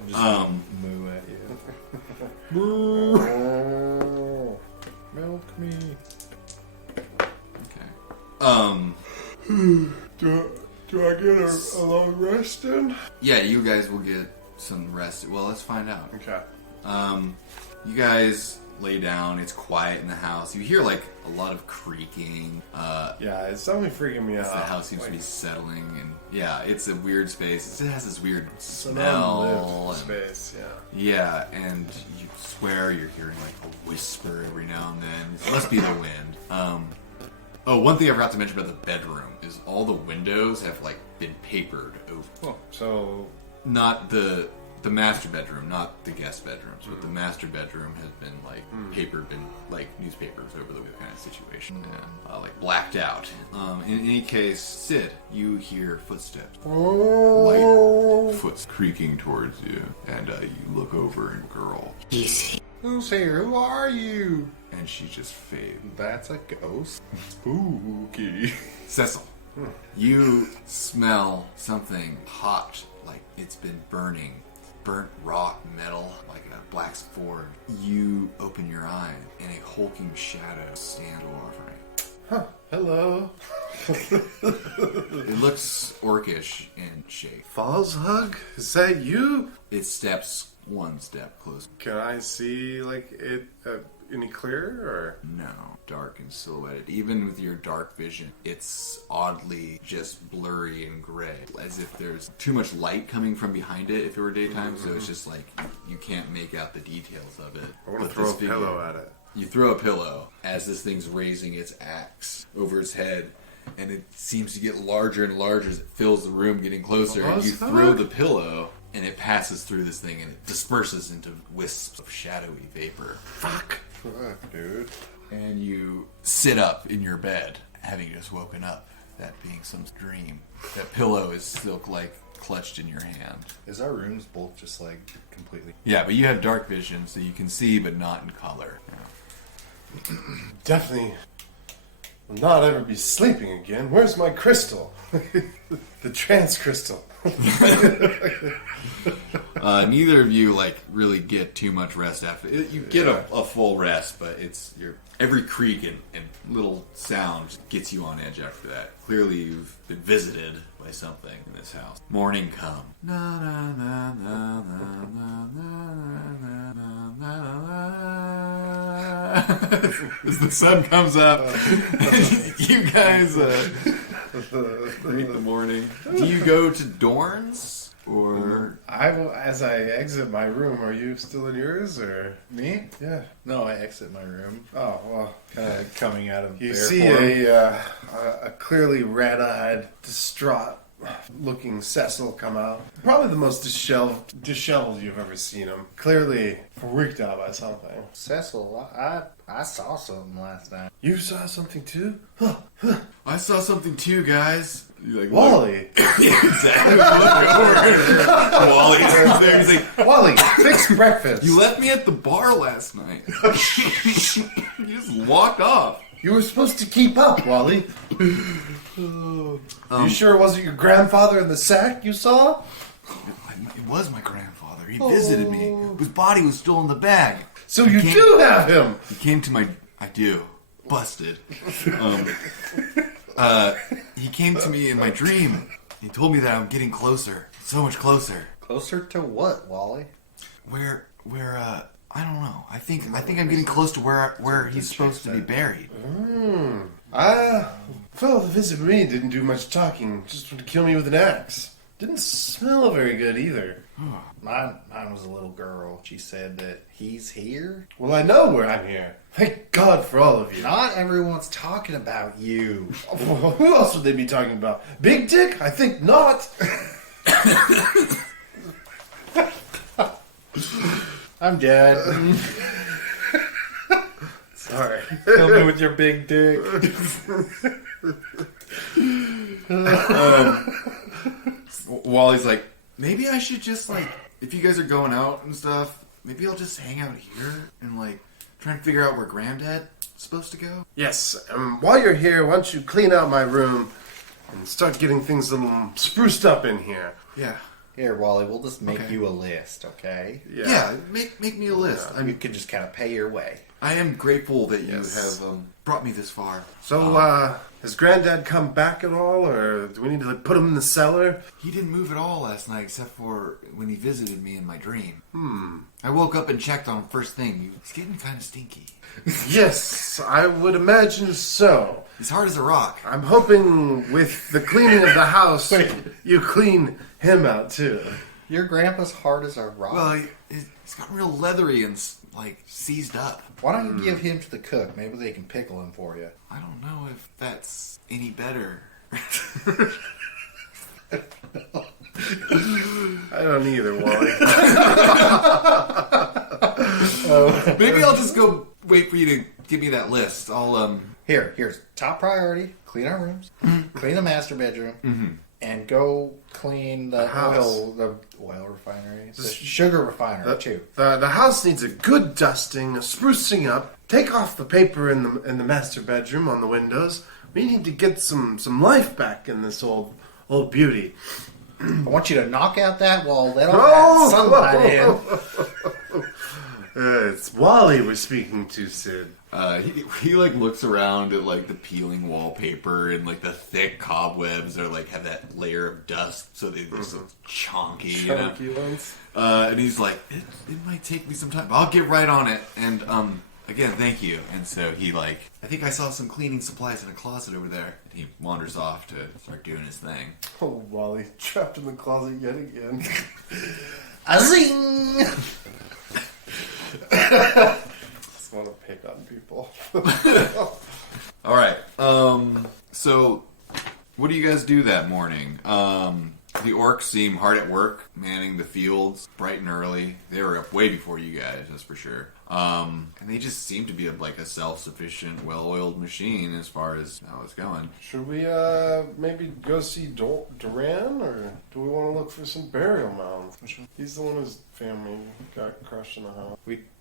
Just moo at you. Oh. Milk me. Okay. Yeah, you guys will get some rest. Well, let's find out. Okay. You guys lay down. It's quiet in the house. You hear like a lot of creaking. Yeah, it's definitely freaking me out. The house seems to be settling, and yeah, it's a weird space. It has this weird It's an smell. unlived and- space, yeah. Yeah, and you swear you're hearing like a whisper every now and then. It must be the wind. Oh, one thing I forgot to mention about the bedroom is all the windows have like been papered over. Oh, so Not the master bedroom, not the guest bedrooms, but the master bedroom has been like papered in like newspapers over the kind of situation, and like blacked out. In any case, Sid, you hear footsteps, light foot creaking towards you, and you look over and girl, Who's here? Who are you? and she just fades. That's a ghost. Spooky. Cecil, you smell something hot, like it's been burning. Burnt rock metal, like a black spore. You open your eye, and a hulking shadow stands over you. hello. It looks orcish in shape. Falls Hug? Is that you? It steps one step closer. Can I see like it any clearer or? No, dark and silhouetted. Even with your dark vision, it's oddly just blurry and gray, as if there's too much light coming from behind it if it were daytime, so it's just like you can't make out the details of it. I want to But throw a this figure- pillow at it. You throw a pillow as this thing's raising its axe over its head, and it seems to get larger and larger as it fills the room, getting closer. And you throw the pillow, and it passes through this thing, and it disperses into wisps of shadowy vapor. Fuck. Fuck, dude. And you sit up in your bed, having just woken up, that being some dream. That pillow is still like clutched in your hand. Is our rooms both just like completely? Yeah, but you have dark vision, so you can see, but not in color. Definitely will not ever be sleeping again. Where's my crystal? The trance crystal. Neither of you like really get too much rest after. You get a full rest, but it's your every creak and little sound gets you on edge after that. Clearly, you've been visited by something in this house. Morning come. Na, na, na, na, na, na, na, na, na, na. As the sun comes up, you guys greet the morning. Do you go to Dorn's? Or As I exit my room, are you still in yours or Me? yeah? No, I exit my room. Oh well. Kind of coming out of You bear see form. a clearly red-eyed, distraught-looking Cecil come out. Probably the most disheveled you've ever seen him. Clearly freaked out by something. Cecil, I saw something last night. You saw something too? I saw something too, guys. You like Wally! Exactly. Look over. Wally's there. He's like, Wally, fix breakfast! "You left me at the bar last night. You just walked off." You were supposed to keep up, Wally. You sure it wasn't your grandfather in the sack you saw? It was my grandfather. He visited me. His body was still in the bag. So you do have him! He came to my. I do. Busted. He came to me in my dream. He told me that I'm getting closer. So much closer. Closer to what, Wally? Where, I don't know. I think I'm getting close to where he's supposed to be buried. Fellow that visited me didn't do much talking, just wanted to kill me with an axe. Didn't smell very good either. Mine was a little girl. She said that he's here. Well, I know where I'm here. Thank God for all of you. Not everyone's talking about you. Who else would they be talking about? Big Dick? I think not. I'm dead. Sorry. Kill me with your big dick. Wally's like, maybe I should just like, if you guys are going out and stuff, maybe I'll just hang out here and like try and figure out where Granddad's supposed to go. Yes, while you're here, why don't you clean out my room and start getting things a little spruced up in here? Yeah. Here, Wally, we'll just make you a list, okay? Yeah, make me a list. You can just kind of pay your way. I am grateful that you Yes. have brought me this far. So, has Granddad come back at all, or do we need to put him in the cellar? He didn't move at all last night, except for when he visited me in my dream. I woke up and checked on him first thing. He's getting kind of stinky. Yes, I would imagine so. He's hard as a rock. I'm hoping with the cleaning of the house, you clean him out too. Your grandpa's hard as a rock. Well, he's gotten real leathery and seized up. Why don't you give him to the cook? Maybe they can pickle him for you. I don't know if that's any better. I don't either, Wally. Maybe I'll just go wait for you to give me that list. I'll Here's top priority: clean our rooms, clean the master bedroom, and go clean the house. the oil refinery, the sugar refinery too. The house needs a good dusting, a sprucing up. Take off the paper in the master bedroom on the windows. We need to get some life back in this old beauty. I want you to knock out that wall, let all that sunlight in. It's Wally we're speaking to, Sid. he looks around at the peeling wallpaper and the thick cobwebs or have that layer of dust, so they just look chonky, Chunky ones. And he's like, it might take me some time, but I'll get right on it. And again, thank you. And so he I think I saw some cleaning supplies in a closet over there. And he wanders off to start doing his thing. Oh, Wally, trapped in the closet yet again. Azing! Just want to pick on people. All right. So what do you guys do that morning? The orcs seem hard at work, manning the fields bright and early. They were up way before you guys, that's for sure. And they just seem to be a self-sufficient, well-oiled machine as far as how it's going. Should we maybe go see Duran, or do we want to look for some burial mounds? He's the one whose family got crushed in the house.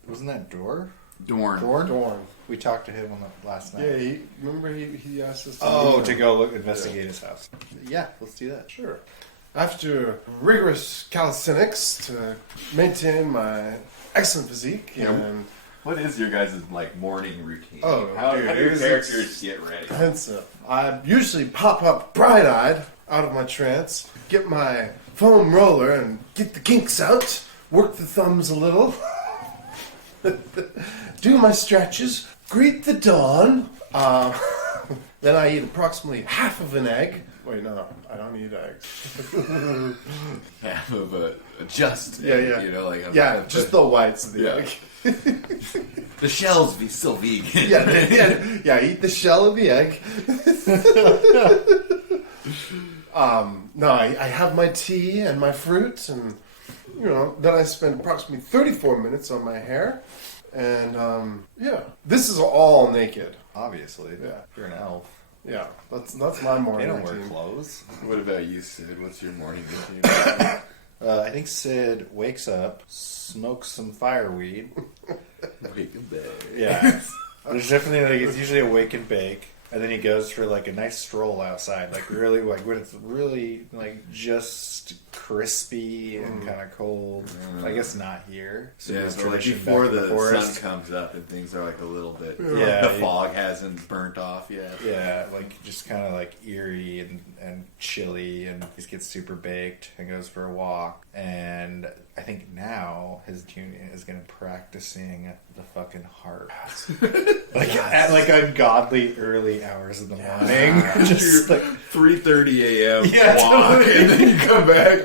Wasn't that Dor? Dorn. Dorn. We talked to him on the last night. Yeah, remember he asked us to Oh, to him. go investigate his house. Yeah, let's do that. Sure. After rigorous calisthenics to maintain my excellent physique and What is your guys' morning routine? Oh, how dude, do your it's- characters get ready? pensive, I usually pop up bright-eyed out of my trance, get my foam roller and get the kinks out, work the thumbs a little, do my stretches, greet the dawn. Then I eat approximately half of an egg. Wait, no, I don't eat eggs. Half of a just Yeah, egg, yeah. Just the whites of the Yeah. egg. the shell's still vegan. Yeah, eat the shell of the egg. No, I have my tea and my fruit, and then I spend approximately 34 minutes on my hair, and this is all naked. Obviously. Yeah. You're an elf. Yeah, that's my morning They don't wear routine. clothes. What about you, Sid? What's your morning routine? I think Sid wakes up, smokes some fireweed. Wake up there. Yeah. There's definitely it's usually a wake and bake. And then he goes for a nice stroll outside, really when it's really just crispy and kind of cold. I guess not here. So Yeah, it's so tradition before back in the forest. sun comes up and things are a little bit. Yeah. the fog hasn't burnt off yet. Yeah, just kind of eerie and chilly, and he gets super baked and goes for a walk. And I think now his tune is going to practicing the fucking harp, at ungodly early hours in the morning. Just 3:30 a.m. Yeah, walk, totally. and then you come back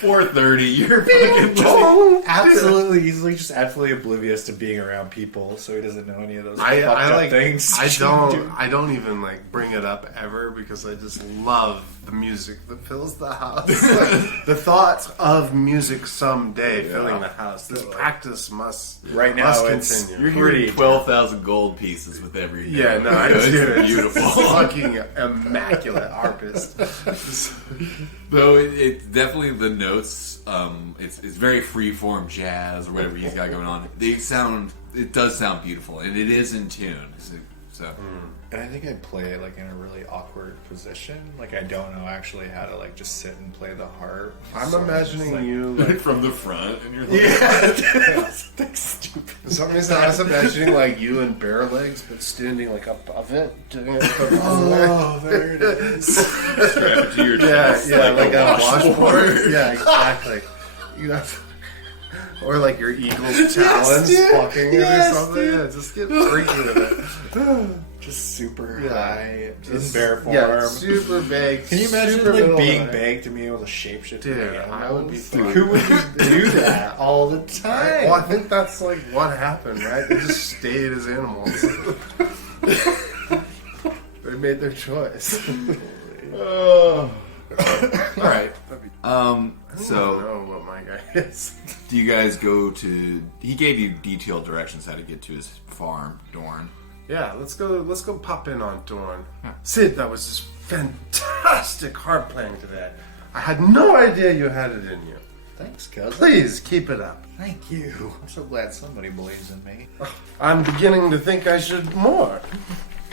4:30. You're fucking absolutely, he's just absolutely oblivious to being around people, so he doesn't know any of those fucked up things. I don't even bring it up ever because I just love the music that fills the house. The thought of music someday filling the house. This practice must Right now, must it's continue. You're hearing 12,000 gold pieces with every. Yeah, no, I it's just did it. beautiful. Fucking immaculate harpist. Though it's definitely the notes. It's very freeform jazz or whatever he's got going on. It does sound beautiful, and it is in tune. So And I think I play it like in a really awkward position. Like I don't know actually how to like just sit and play the harp. I'm So imagining it's you like from the front, and you're like, like stupid. for some reason I was imagining like you and bare legs, but standing like above it, doing it. Oh, there it is. strap it to your Yeah, chest, yeah, like a washboard. washboard. Yeah, exactly. You have, or like your eagle's talons dude. plucking it or Yes, something. dude. Yeah, just get freaky with it. Just super Yeah. high in bear form. Yeah, super big. Can you imagine super like middle being of the night. big to me with a shapeshift? Dude, I would be fine. Who would do that all the time? Well, I think that's like what happened, right? They just stayed as animals. They made their choice. All right. I don't So know what my guy is. do you guys go to? He gave you detailed directions how to get to his farm, Dorn. Yeah, let's go pop in on Dorn. Sid, that was just fantastic harp playing today. I had no idea you had it in you. Thanks, cousin. Please keep it up. Thank you. I'm so glad somebody believes in me. I'm beginning to think I should more.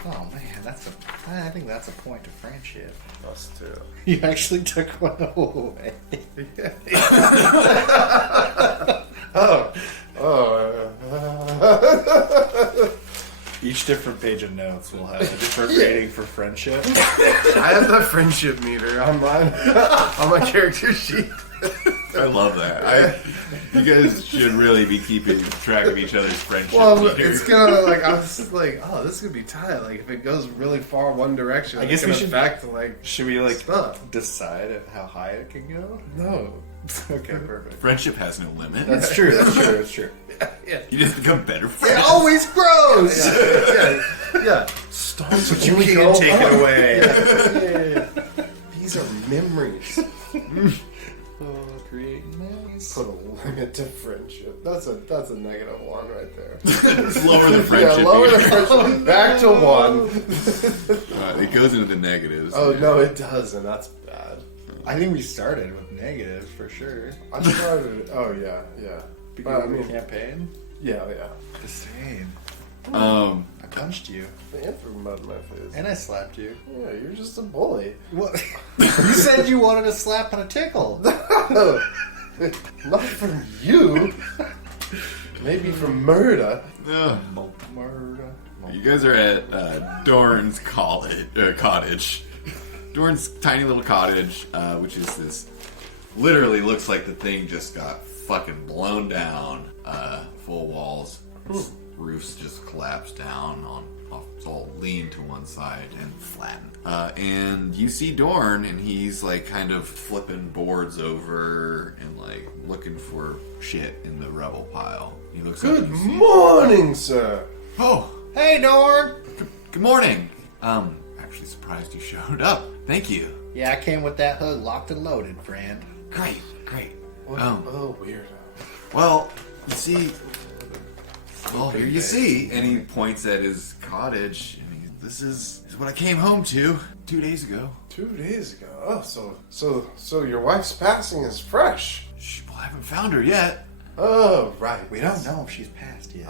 Oh man, I think that's a point of friendship. Us too. You actually took one away. Each different page of notes will have a different rating for friendship. I have the friendship meter on my character sheet. I love that. You guys should really be keeping track of each other's friendship. Well, meters. it's gonna like I was like, oh, this could be tight. Like if it goes really far one direction, I guess it's we gonna should- affect like Should we like stuff. decide at how high it can go? No. Okay, perfect. Friendship has no limit. That's true. That's true. That's true. You just become better friends. It always grows. Yeah. Starts But you when we can't go take up. it away. Yeah. These are memories. Oh, creating memories. Put a limit to friendship. That's a -1 right there. Just lower the friendship. Yeah, lower the meter. friendship back to 1. It goes into the negatives. Oh no, it does, and that's bad. I think we started with negatives for sure. I started. Oh yeah. Beginning I of the mean, campaign. yeah. Insane. I punched you And threw mud in my face. and I slapped you. Yeah, you're just a bully. What? You said you wanted a slap and a tickle. Not from you. Maybe from murder. Ugh. Murder. You guys are at Dorn's cottage. Dorn's tiny little cottage, which is this. Literally looks like the thing just got fucking blown down. Full walls. Its roofs just collapsed down it's all lean to one side and flattened. And you see Dorn, and he's like kind of flipping boards over and like looking for shit in the rubble pile. He looks Good up and you see- morning, sir. Oh, Hey, Dorn. good morning. Actually surprised you showed up. Thank you. Yeah, I came with that hood locked and loaded, friend. Great. What Um, a weirdo. Well, you see. Well, here you see. And he points at his cottage. And this is what I came home to 2 days ago. 2 days ago. Oh, so your wife's passing is fresh. Well, I haven't found her yet. Oh, right. We don't know if she's passed yet.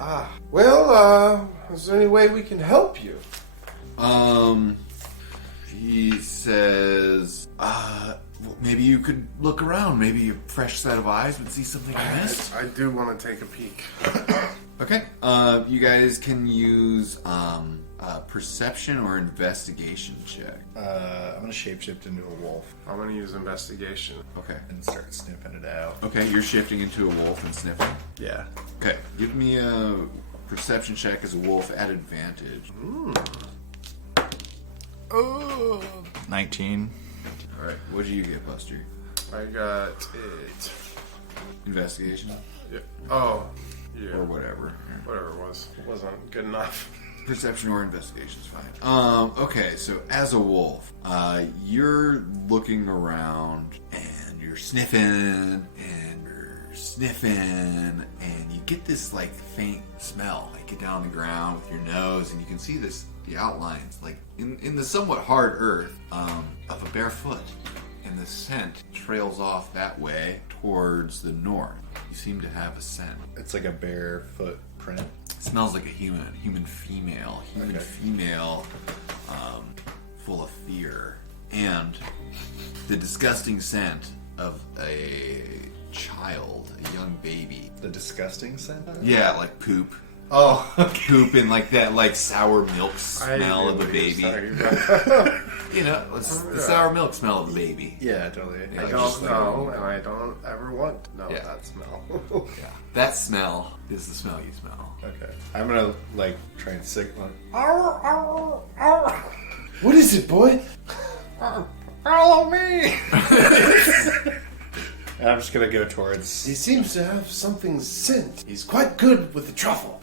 Well, is there any way we can help you? He says, well, maybe you could look around. Maybe a fresh set of eyes would see something I missed. I do want to take a peek. Okay. You guys can use perception or investigation check. I'm gonna shapeshift into a wolf I'm going to use investigation. Okay. and start sniffing it out. Okay, you're shifting into a wolf and sniffing. Yeah. Okay, give me a perception check as a wolf at advantage. 19. All right, what did you get, Buster? I got it. Investigation Yeah. Oh, yeah. or whatever. Whatever it was. It wasn't good enough. Perception or investigation is fine. Okay, so as a wolf, you're looking around and you're sniffing and you're sniffing and you get this like faint smell. Like get down on the ground with your nose and you can see the outlines like in the somewhat hard earth of a bare foot. And the scent trails off that way towards the north. You seem to have a scent. It's like a bare footprint. smells like a human female, full of fear, and the disgusting scent of a child, a young baby. The disgusting scent? Yeah, like poop. Oh, okay. Poop and like that like sour milk smell of the baby. You know, it's the sour milk smell of the baby. Yeah, totally. I just don't know, and I don't ever want to know Yeah. that smell. Yeah, that smell is the smell you smell. Okay. I'm gonna, like, try and signal. What is it, boy? Follow me! And I'm just gonna go towards. He seems to have something scent. He's quite good with the truffle.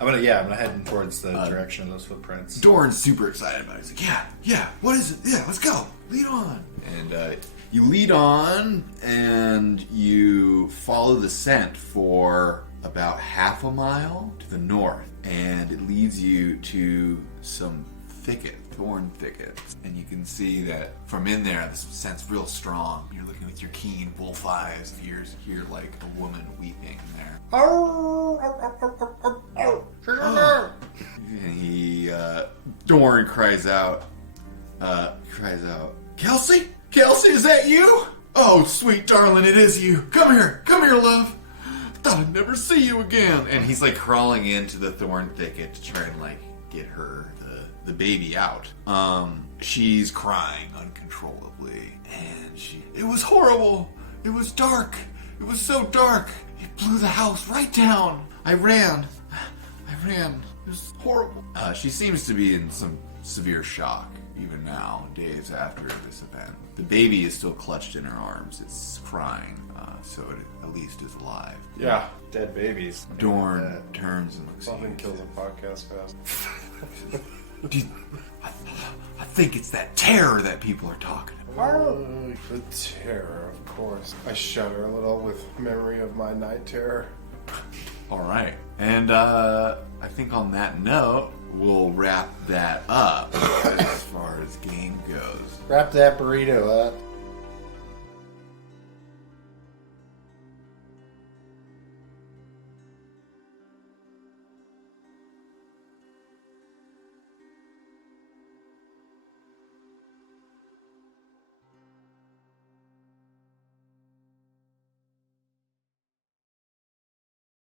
I'm gonna head towards the direction of those footprints. Dorn's super excited about it. He's like, yeah, what is it? Yeah, let's go. Lead on. And you lead on, and you follow the scent for about half a mile to the north. And it leads you to some thorn thickets. And you can see that from in there, the scent's real strong. You're looking with your keen wolf eyes. You hear like a woman weeping there. And Dorn cries out, Kelsey? Kelsey, is that you? Oh, sweet darling, it is you. Come here, love. Thought I'd never see you again. And he's like crawling into the thorn thicket to try and like get her, the baby out. She's crying uncontrollably, and it was horrible. It was dark. It was so dark. It blew the house right down. I ran. It was horrible. She seems to be in some severe shock, even now, days after this event. The baby is still clutched in her arms. It's crying, so it at least is alive. Yeah, dead babies. Dorn turns and looks at Something you. kills a podcast fast. I think it's that terror that people are talking about. The terror, of course. I shudder a little with memory of my night terror. All right. And I think on that note, we'll wrap that up as far as game goes. Wrap that burrito up.